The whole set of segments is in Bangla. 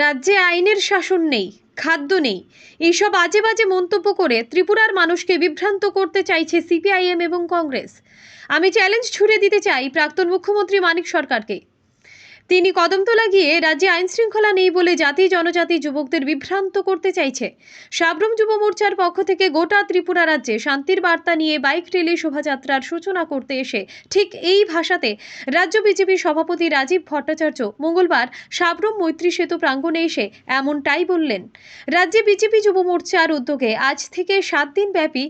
রাজ্যে আইনের শাসন নেই, খাদ্য নেই, এইসব আজে বাজে মন্তব্য করে ত্রিপুরার মানুষকে বিভ্রান্ত করতে চাইছে সিপিআইএম এবং কংগ্রেস। আমি চ্যালেঞ্জ ছুড়ে দিতে চাই প্রাক্তন মুখ্যমন্ত্রী মানিক সরকারকে। তিনি কদমতলা গিয়ে রাজ্যে আইন শৃঙ্খলা নেই বলে জাতি জনজাতি যুবকদের বিভ্রান্ত করতে চাইছে। সাবরুম যুব মোর্চার পক্ষ থেকে গোটা ত্রিপুরা রাজ্যে শান্তির বার্তা নিয়ে বাইক র্যালি শোভাযাত্রার সূচনা করতে এসে ঠিক এই ভাষাতে রাজ্য বিজেপি সভাপতি রাজীব ভট্টাচার্য মঙ্গলবার সাবরুম মৈত্রী সেতু প্রাঙ্গণে এসে এমনটাই বললেন। রাজ্যে বিজেপি যুব মোর্চার উদ্যোগে আজ থেকে 7 দিন ব্যাপী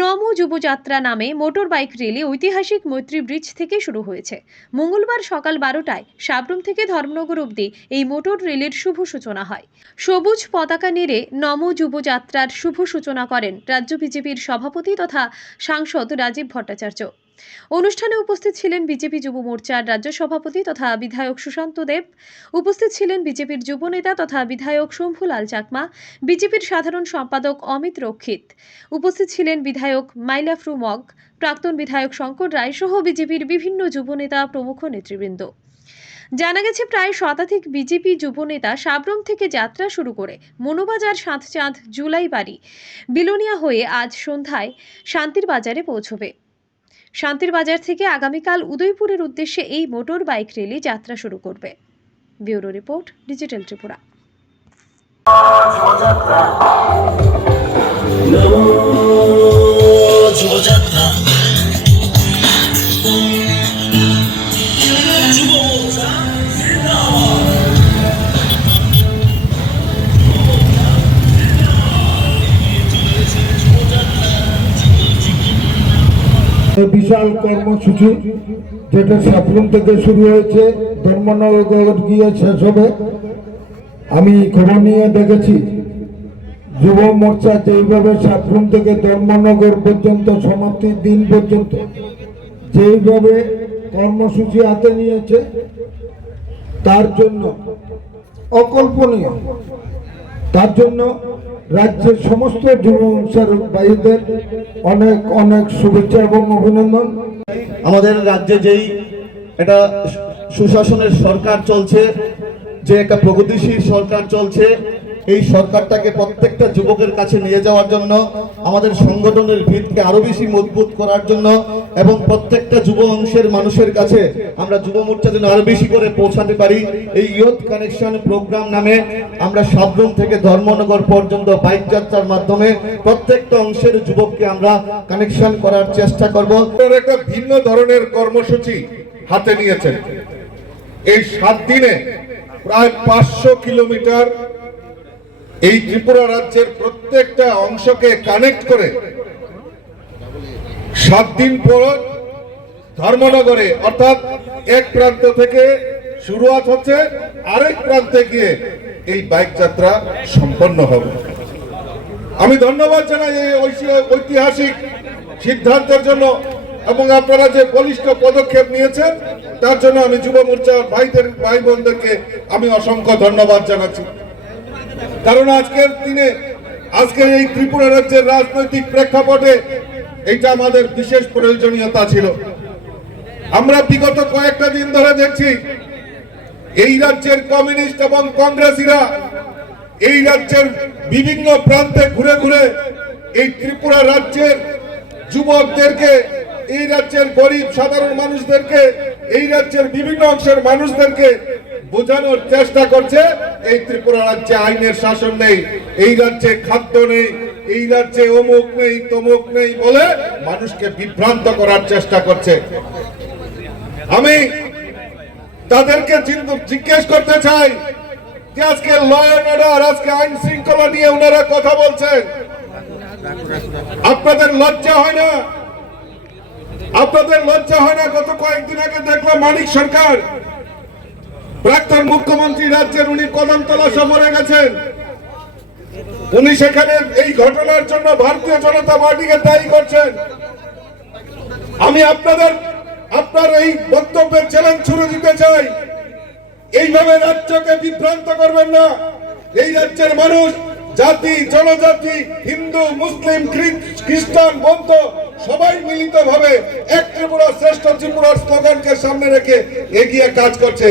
নমো যুবযাত্রা নামে মোটর বাইক র্যালি ঐতিহাসিক মৈত্রী ব্রিজ থেকে শুরু হয়েছে। মঙ্গলবার সকাল 12টায় সাবরুম থেকে ধর্মনগর অবধি এই মোটর রেলের শুভ সূচনা হয়। সবুজ পতাকা নেড়ে নমো যুবযাত্রার শুভ সূচনা করেন রাজ্য বিজেপির সভাপতি তথা সাংসদ রাজীব ভট্টাচার্য। অনুষ্ঠানে উপস্থিত ছিলেন বিজেপি যুব মোর্চার রাজ্য সভাপতি তথা বিধায়ক সুশান্ত দেব, উপস্থিত ছিলেন বিজেপির যুব নেতা তথা বিধায়ক শম্ভুলাল চাকমা, বিজেপির সাধারণ সম্পাদক অমিত রক্ষিত, উপস্থিত ছিলেন বিধায়ক মাইলাফ্রু মগ, প্রাক্তন বিধায়ক শঙ্কর রায় সহ বিজেপির বিভিন্ন যুব নেতা প্রমুখ নেতৃবৃন্দ। জানা গেছে প্রায় শতাধিক বিজেপি যুব নেতা সাবরুম থেকে যাত্রা শুরু করে মনোবাজার সাতচাঁদ জুলাই বাড়ি বিলোনিয়া হয়ে আজ সন্ধ্যায় শান্তির বাজারে পৌঁছবে। শান্তির বাজার থেকে আগামীকাল উদয়পুরের উদ্দেশ্যে এই মোটর বাইক র্যালি যাত্রা শুরু করবে। Bureau report, digital Tripura. বিশাল কর্মসূচি যেটা সাবরুম থেকে শুরু হয়েছে, ধর্মনগর গিয়ে শেষ হবে। আমি খবর নিয়ে দেখেছি যুব মোর্চা যেইভাবে সাবরুম থেকে ধর্মনগর পর্যন্ত সমাপ্তির দিন পর্যন্ত যেইভাবে কর্মসূচি হাতে নিয়েছে, তার জন্য অকল্পনীয়। তার জন্য রাজ্যের সমস্ত যুব মোর্চার ভাইদের অনেক অনেক শুভেচ্ছা এবং অভিনন্দন। আমাদের রাজ্যে যেই এটা সুশাসনের সরকার চলছে, যে একটা প্রগতিশীল সরকার চলছে, এই সরকারটাকে প্রত্যেকটা যুবকের কাছে নিয়ে যাওয়ার জন্য, আমাদের সংগঠনের ভিতকে আরো বেশি মজবুত করার জন্য এবং প্রত্যেকটা যুব অংশের মানুষের কাছে আমরা যুব মোর্চা যেন আরো বেশি করে পৌঁছাতে পারি, এই ইয়ুথ কানেকশন প্রোগ্রাম নামে আমরা সাবরুম থেকে ধর্মনগর পর্যন্ত বাইক যাত্রার মাধ্যমে প্রত্যেকটা অংশের যুবককে আমরা কানেকশন করার চেষ্টা করব। একটা ভিন্ন ধরনের কর্মসূচি হাতে নিয়েছেন। এই 7 দিনে প্রায় 500 কিলোমিটার এই ত্রিপুরা রাজ্যের প্রত্যেকটা অংশকে কানেক্ট করে 7 দিন পর ধর্মনগরে, অর্থাৎ এক প্রান্ত থেকে শুরুয়াত হচ্ছে, আরেক প্রান্তে গিয়ে এই বাইক যাত্রা সম্পন্ন হবে। আমি ধন্যবাদ জানাই এই ঐতিহাসিক সিদ্ধান্তের জন্য এবং আপনারা যে বলিষ্ঠ পদক্ষেপ নিয়েছেন তার জন্য আমি যুব মোর্চার ভাই বোনদেরকে আমি অসংখ্য ধন্যবাদ জানাচ্ছি। কারণ আজকের দিনে, আজকের এই ত্রিপুরা রাজ্যের রাজনৈতিক প্রেক্ষাপটে এটা আমাদের বিশেষ প্রয়োজনীয়তা ছিল। আমরা বিগত কয়েকটা দিন ধরে দেখছি এই রাজ্যের কমিউনিস্ট এবং কংগ্রেসীরা এই রাজ্যের বিভিন্ন প্রান্তে ঘুরে ঘুরে এই ত্রিপুরা রাজ্যের যুবকদেরকে, এই রাজ্যের গরিব সাধারণ মানুষদেরকে, এই রাজ্যের বিভিন্ন অংশের মানুষদেরকে বোঝানোর চেষ্টা করছে এই ত্রিপুরা রাজ্যে আইনের শাসন নেই, এই রাজ্যে খাদ্য নেই, এই রাজ্যে অমুক নেই তমুক নেই বলে মানুষকে বিভ্রান্ত করার চেষ্টা করছে। আমি তাদেরকে জিজ্ঞেস করতে চাই যে আজকে ল এন্ড অর্ডার, আজকে আইন শৃঙ্খলা নিয়ে ওনারা কথা বলছেন, আপনাদের লজ্জা হয় না? আপনাদের লজ্জা হয় না? গত কয়েকদিন আগে দেখলাম মানিক সরকার, প্রাক্তন মুখ্যমন্ত্রী রাজ্যের, উনি কদমতলা সফরে গেছেন। উনি সেখানে এই ঘটনার জন্য ভারতীয় জনতা পার্টিকে দায়ী করছেন। আমি আপনার এই বক্তব্যের চ্যালেঞ্জ ছুড়ে দিতে চাই, এইভাবে রাজ্যকে বিভ্রান্ত করবেন না। এই রাজ্যের মানুষ জাতি জনজাতি, হিন্দু মুসলিম খ্রিস্টান বৌদ্ধ সবাই মিলিত ভাবে এক ত্রিপুরা শ্রেষ্ঠ ত্রিপুরার স্লোগানকে সামনে রেখে এগিয়ে কাজ করছে।